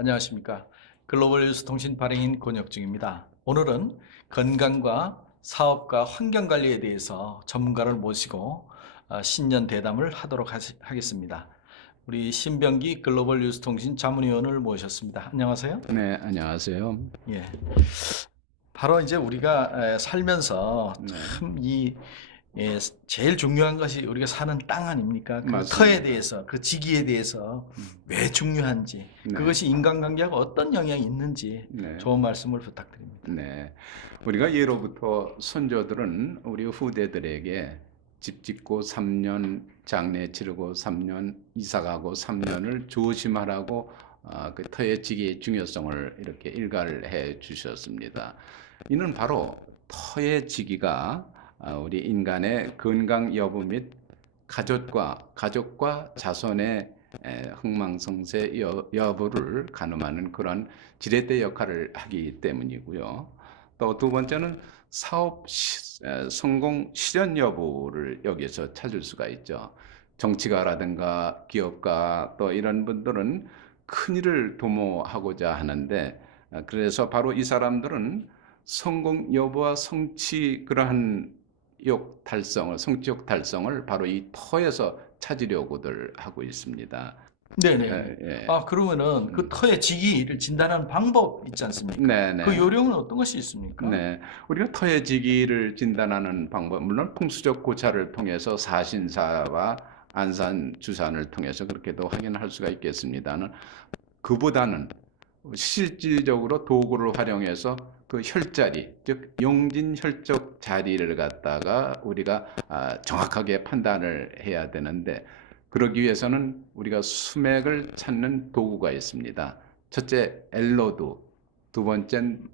안녕하십니까. 글로벌 뉴스 통신 발행인 권혁중입니다. 오늘은 건강과 사업과 환경관리에 대해서 전문가를 모시고 신년 대담을 하도록 하겠습니다. 우리 신병기 글로벌 뉴스 통신 자문위원을 모셨습니다. 안녕하세요. 네, 안녕하세요. 예. 바로 이제 우리가 살면서 네, 참이 제일 중요한 것이 우리가 사는 땅 아닙니까? 그 맞습니다. 터에 대해서, 그 지기에 대해서 왜 중요한지, 네, 그것이 인간관계하고 어떤 영향이 있는지 네, 좋은 말씀을 부탁드립니다. 네. 우리가 예로부터 선조들은 우리 후대들에게 집 짓고 3년, 장례 치르고 3년, 이사 가고 3년을 조심하라고 그 터의 지기의 중요성을 이렇게 일갈해 주셨습니다. 이는 바로 터의 지기가 우리 인간의 건강 여부 및 가족과 자손의 흥망성쇠 여부를 가늠하는 그런 지렛대 역할을 하기 때문이고요. 또 두 번째는 사업 성공 실현 여부를 여기에서 찾을 수가 있죠. 정치가라든가 기업가 또 이런 분들은 큰일을 도모하고자 하는데 그래서 바로 이 사람들은 성공 여부와 그러한 성취욕 달성을 바로 이 터에서 찾으려고들 하고 있습니다. 네네. 예. 그러면은 그 터의 지기를 진단하는 방법 있지 않습니까? 네네. 그 요령은 어떤 것이 있습니까? 네. 우리가 터의 지기를 진단하는 방법, 물론 풍수적 고찰을 통해서 사신사와 안산 주산을 통해서 그렇게도 확인할 수가 있겠습니다는 그보다는 실질적으로 도구를 활용해서 그 혈자리, 즉 용진혈적 자리를 갖다가 우리가 정확하게 판단을 해야 되는데 그러기 위해서는 우리가 수맥을 찾는 도구가 있습니다. 첫째 엘로드, 두 번째는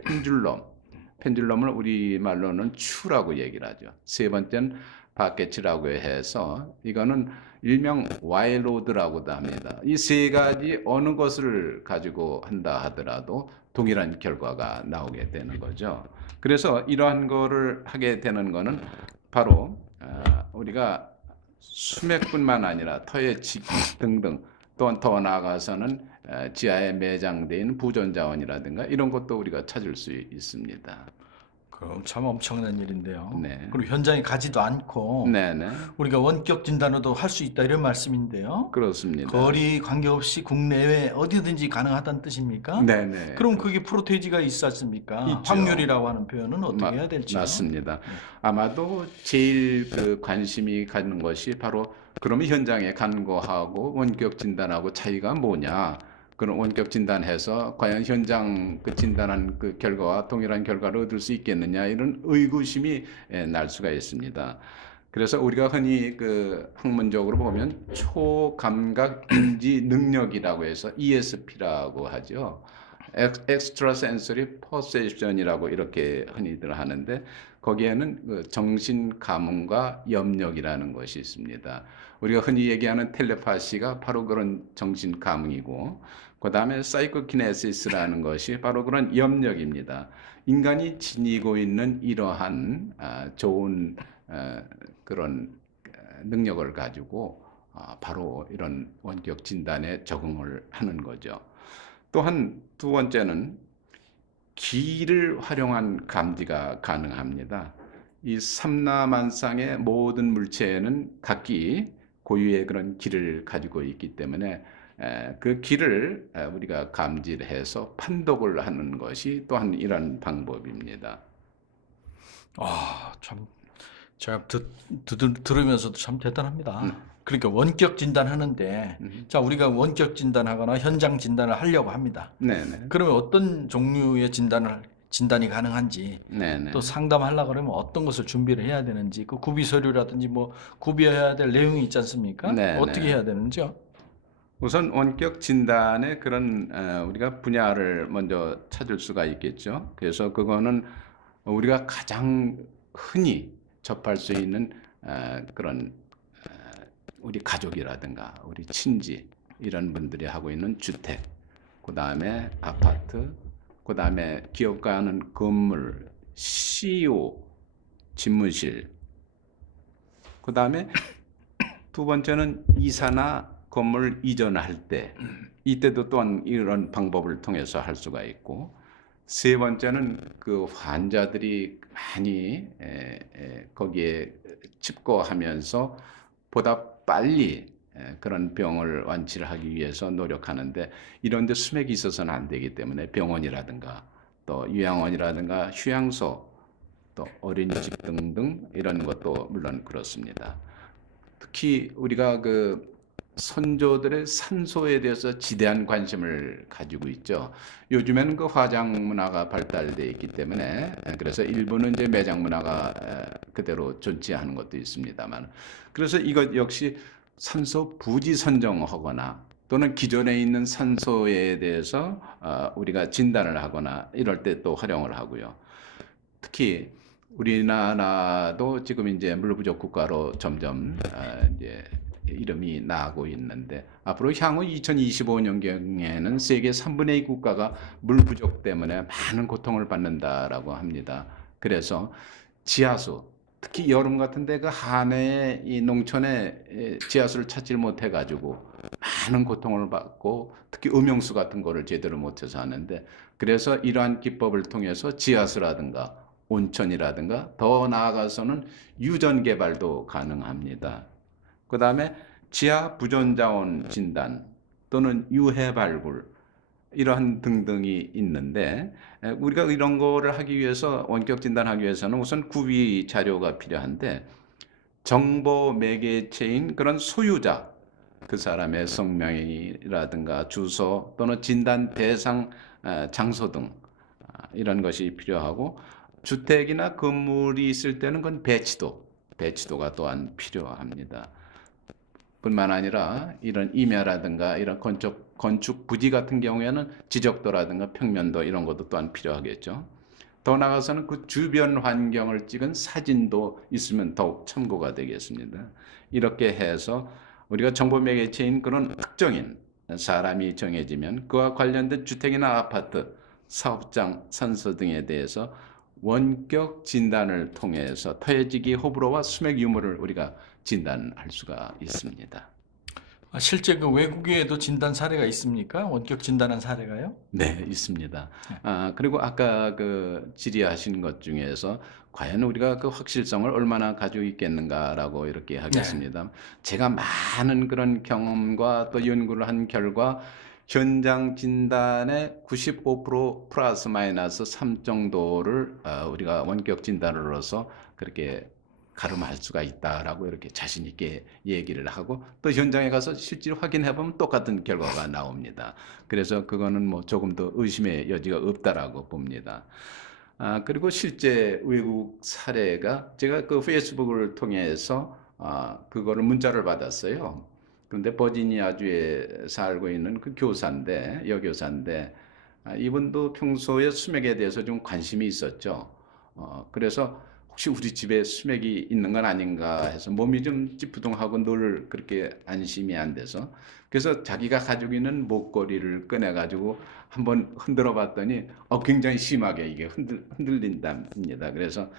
펜듈럼을 우리말로는 추라고 얘기를 하죠. 세 번째는 바케치라고 해서 이거는 일명 와일로드라고도 합니다. 이 세 가지 어느 것을 가지고 한다 하더라도 동일한 결과가 나오게 되는 거죠. 그래서 이러한 거를 하게 되는 거는 바로 우리가 수맥뿐만 아니라 터의 지기 등등 또한 더 나아가서는 지하에 매장되어 있는 부존 자원이라든가 이런 것도 우리가 찾을 수 있습니다. 그럼 참 엄청난 일인데요. 네. 그리고 현장에 가지도 않고 네네. 우리가 원격 진단으로도 할 수 있다 이런 말씀인데요. 그렇습니다. 거리 관계없이 국내외 어디든지 가능하다는 뜻입니까? 네네. 그럼 그게 프로테이지가 있지 않습니까? 있죠. 확률이라고 하는 표현은 어떻게 해야 될지요? 맞습니다. 아마도 제일 그 관심이 가는 것이 바로 그러면 현장에 간 거하고 원격 진단하고 차이가 뭐냐? 그런 원격 진단해서 과연 현장 그 진단한 그 결과와 동일한 결과를 얻을 수 있겠느냐 이런 의구심이 날 수가 있습니다. 그래서 우리가 흔히 그 학문적으로 보면 초감각 인지 능력이라고 해서 ESP라고 하죠. Extrasensory Perception이라고 이렇게 흔히들 하는데 거기에는 그 정신 감흥과 염력이라는 것이 있습니다. 우리가 흔히 얘기하는 텔레파시가 바로 그런 정신 감흥이고 그다음에 사이코키네시스라는 것이 바로 그런 염력입니다. 인간이 지니고 있는 이러한 좋은 그런 능력을 가지고 바로 이런 원격 진단에 적응을 하는 거죠. 또한 두 번째는 기를 활용한 감지가 가능합니다. 이 삼라만상의 모든 물체에는 각기 고유의 그런 기를 가지고 있기 때문에 그 기를 우리가 감지를 해서 판독을 하는 것이 또한 이런 방법입니다. 참 제가 들으면서도 참 대단합니다. 그러니까 원격 진단하는데 자 우리가 원격 진단하거나 현장 진단을 하려고 합니다. 네네. 그러면 어떤 종류의 진단이 가능한지 네네. 또 상담하려고 그러면 어떤 것을 준비를 해야 되는지 그 구비 서류라든지 뭐 구비해야 될 내용이 있지 않습니까? 네네. 어떻게 해야 되는지요? 우선 원격 진단의 그런 우리가 분야를 먼저 찾을 수가 있겠죠. 그래서 그거는 우리가 가장 흔히 접할 수 있는 그런 우리 가족이라든가 우리 친지 이런 분들이 하고 있는 주택, 그 다음에 아파트, 그 다음에 기업가 하는 건물, CEO, 집무실, 그 다음에 두 번째는 이사나 건물 이전할 때 이때도 또한 이런 방법을 통해서 할 수가 있고 세 번째는 그 환자들이 많이 거기에 집거하면서 보다 빨리 그런 병을 완치를 하기 위해서 노력하는데 이런 데 수맥이 있어서는 안 되기 때문에 병원이라든가 또 요양원이라든가 휴양소 또 어린이집 등등 이런 것도 물론 그렇습니다. 특히 우리가 그 선조들의 산소에 대해서 지대한 관심을 가지고 있죠. 요즘에는 그 화장 문화가 발달되어 있기 때문에 그래서 일부는 이제 매장 문화가 그대로 존재하는 것도 있습니다만 그래서 이것 역시 산소 부지 선정하거나 또는 기존에 있는 산소에 대해서 우리가 진단을 하거나 이럴 때 또 활용을 하고요. 특히 우리나라도 지금 이제 물 부족 국가로 점점 이제 이름이 나고 있는데 앞으로 향후 2025년경에는 세계 3분의 2 국가가 물 부족 때문에 많은 고통을 받는다라고 합니다. 그래서 지하수 특히 여름 같은데 그 한해 이 농촌에 지하수를 찾지 못해 가지고 많은 고통을 받고 특히 음용수 같은 거를 제대로 못해서 하는데 그래서 이러한 기법을 통해서 지하수라든가 온천이라든가 더 나아가서는 유전 개발도 가능합니다. 그 다음에 지하 부존자원 진단 또는 유해 발굴 이러한 등등이 있는데 우리가 이런 거를 하기 위해서 원격 진단하기 위해서는 우선 구비 자료가 필요한데 정보 매개체인 그런 소유자 그 사람의 성명이라든가 주소 또는 진단 대상 장소 등 이런 것이 필요하고 주택이나 건물이 있을 때는 그건 배치도가 또한 필요합니다. 뿐만 아니라 이런 임야라든가 이런 건축 부지 같은 경우에는 지적도라든가 평면도 이런 것도 또한 필요하겠죠. 더 나아가서는 그 주변 환경을 찍은 사진도 있으면 더욱 참고가 되겠습니다. 이렇게 해서 우리가 정보 매개체인 그런 특정인 사람이 정해지면 그와 관련된 주택이나 아파트, 사업장, 산소 등에 대해서 원격 진단을 통해서 토해지기 호불호와 수맥 유무를 우리가 진단할 수가 있습니다. 실제 그 외국에도 진단 사례가 있습니까? 원격 진단한 사례가요? 네, 있습니다. 그리고 아까 그 질의하신 것 중에서 과연 우리가 그 확실성을 얼마나 가지고 있겠는가라고 이렇게 하겠습니다. 제가 많은 그런 경험과 또 연구를 한 결과 현장 진단의 95% 플러스 마이너스 3 정도를 우리가 원격 진단으로서 그렇게 가름할 수가 있다라고 이렇게 자신 있게 얘기를 하고 또 현장에 가서 실제로 확인해 보면 똑같은 결과가 나옵니다. 그래서 그거는 뭐 조금 더 의심의 여지가 없다라고 봅니다. 그리고 실제 외국 사례가 제가 그 페이스북을 통해서 그거를 문자를 받았어요. 그런데 버지니아주에 살고 있는 그 교사인데 여교사인데 이분도 평소에 수맥에 대해서 좀 관심이 있었죠. 그래서 혹시 우리 집에 수맥이 있는 건 아닌가 해서 몸이 좀 찌뿌둥하고 늘 그렇게 안심이 안 돼서 그래서 자기가 가지고 있는 목걸이를 꺼내 가지고 한번 흔들어 봤더니 굉장히 심하게 이게 흔들린답니다. 그래서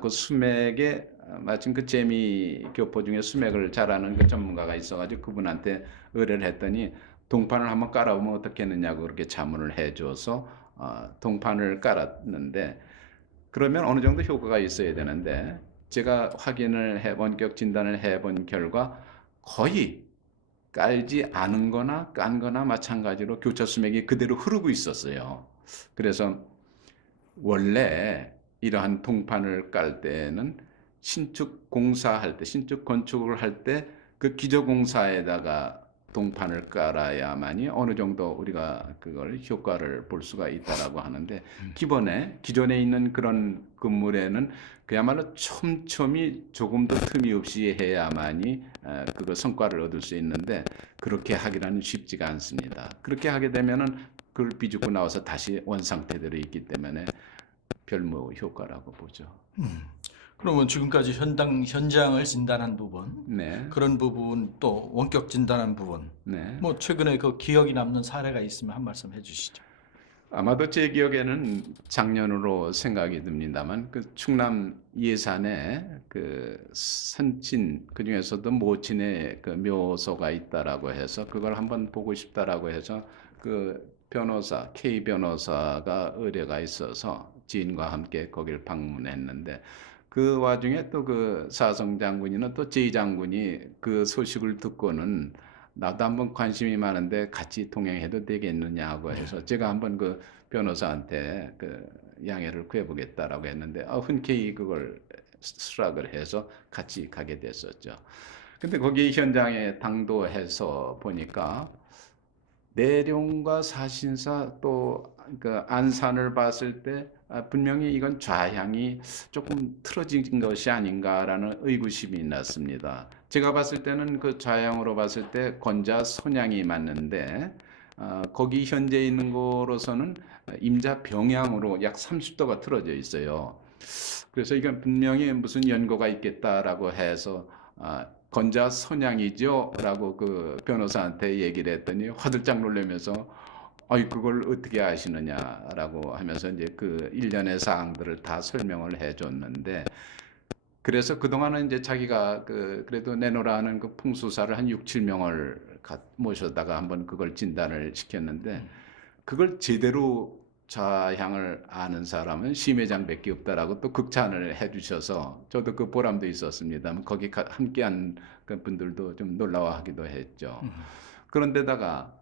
그 수맥에 마침 그 재미 교포 중에 수맥을 잘하는 그 전문가가 있어가지고 그분한테 의뢰를 했더니 동판을 한번 깔아보면 어떻겠느냐고 그렇게 자문을 해줘서 동판을 깔았는데 그러면 어느 정도 효과가 있어야 되는데 제가 원격 진단을 해본 결과 거의 깔지 않은 거나 깐 거나 마찬가지로 교차 수맥이 그대로 흐르고 있었어요. 그래서 원래 이러한 동판을 깔 때는 신축 공사할 때, 신축 건축을 할 때 그 기저공사에다가 동판을 깔아야만이 어느 정도 우리가 그걸 효과를 볼 수가 있다라고 하는데 기존에 있는 그런 건물에는 그야말로 촘촘히 조금 더 틈이 없이 해야만이 그거 성과를 얻을 수 있는데 그렇게 하기는 쉽지가 않습니다. 그렇게 하게 되면은 그걸 비집고 나와서 다시 원상태대로 있기 때문에 별무 효과라고 보죠. 그러면 지금까지 현장을 진단한 부분, 네, 그런 부분 또 원격 진단한 부분, 네. 뭐 최근에 그 기억이 남는 사례가 있으면 한 말씀 해주시죠. 아마도 제 기억에는 작년으로 생각이 듭니다만 그 충남 예산에 그 선친 그중에서도 모친의 그 묘소가 있다라고 해서 그걸 한번 보고 싶다라고 해서 그 변호사 K 변호사가 의뢰가 있어서 지인과 함께 거기를 방문했는데 그 와중에 또 그 사성 장군이나 또 제이 장군이 그 소식을 듣고는 나도 한번 관심이 많은데 같이 동행해도 되겠느냐고 해서 제가 한번 그 변호사한테 그 양해를 구해보겠다라고 했는데 흔쾌히 그걸 수락을 해서 같이 가게 됐었죠. 근데 거기 현장에 당도해서 보니까 내룡과 사신사 또 그 안산을 봤을 때 분명히 이건 좌향이 조금 틀어진 것이 아닌가라는 의구심이 났습니다. 제가 봤을 때는 그 좌향으로 봤을 때 건자 선양이 맞는데 거기 현재 있는 거로서는 임자 병양으로 약 30도가 틀어져 있어요. 그래서 이건 분명히 무슨 연고가 있겠다라고 해서 건자 선양이죠? 라고 그 변호사한테 얘기를 했더니 화들짝 놀라면서 아이 그걸 어떻게 아시느냐라고 하면서 이제 그 일련의 사항들을 다 설명을 해줬는데 그래서 그동안은 이제 자기가 그래도 내놓으라는 그 풍수사를 한 6, 7명을 모셔다가 한번 그걸 진단을 시켰는데 그걸 제대로 좌향을 아는 사람은 심회장밖에 없다라고 또 극찬을 해주셔서 저도 그 보람도 있었습니다만 거기 함께한 그 분들도 좀 놀라워하기도 했죠. 그런데다가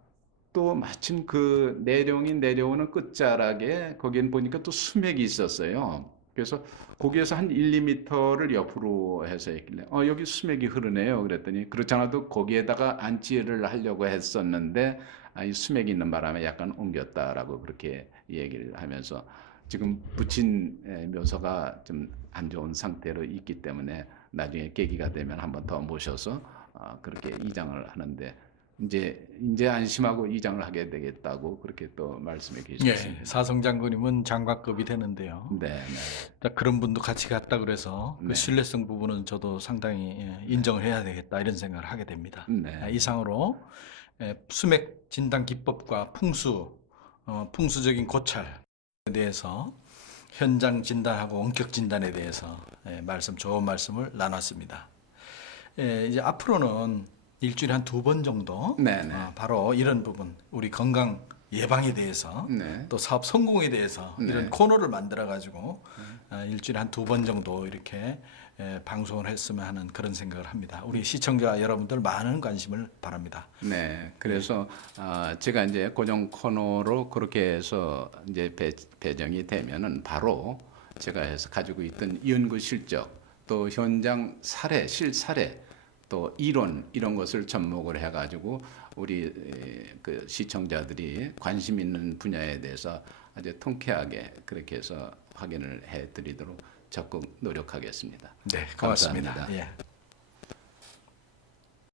또 마침 그 내룡이 내려오는 끝자락에 거기는 보니까 또 수맥이 있었어요. 그래서 거기에서 한 1, 2m를 옆으로 해서 했길래 여기 수맥이 흐르네요. 그랬더니 그렇지 않아도 거기에다가 안치를 하려고 했었는데 이 수맥이 있는 바람에 약간 옮겼다라고 그렇게 얘기를 하면서 지금 부친 묘소가 좀 안 좋은 상태로 있기 때문에 나중에 계기가 되면 한번 더 모셔서 그렇게 이장을 하는데 이제 안심하고 이장을 하게 되겠다고 그렇게 또 말씀해 예, 주셨습니다. 사성 장군님은 장관급이 되는데요. 네, 네, 자, 그런 분도 같이 갔다 그래서 그 네. 신뢰성 부분은 저도 상당히 인정을 해야 되겠다 이런 생각을 하게 됩니다. 네. 이상으로 수맥 진단 기법과 풍수적인 고찰에 대해서 현장 진단하고 원격 진단에 대해서 좋은 말씀을 나눴습니다. 이제 앞으로는 일주일에 한 2번 정도 네, 네. 바로 이런 부분 우리 건강 예방에 대해서 네. 또 사업 성공에 대해서 네. 이런 코너를 만들어 가지고 일주일에 한 2번 정도 이렇게 방송을 했으면 하는 그런 생각을 합니다. 우리 시청자 여러분들 많은 관심을 바랍니다. 네, 그래서 제가 이제 고정 코너로 그렇게 해서 이제 배정이 되면은 바로 제가 해서 가지고 있던 연구 실적, 또 현장 사례, 실사례, 또 이론 이런 것을 접목을 해가지고 우리 그 시청자들이 관심 있는 분야에 대해서 아주 통쾌하게 그렇게 해서 확인을 해드리도록 적극 노력하겠습니다. 네, 고맙습니다. 감사합니다. 예.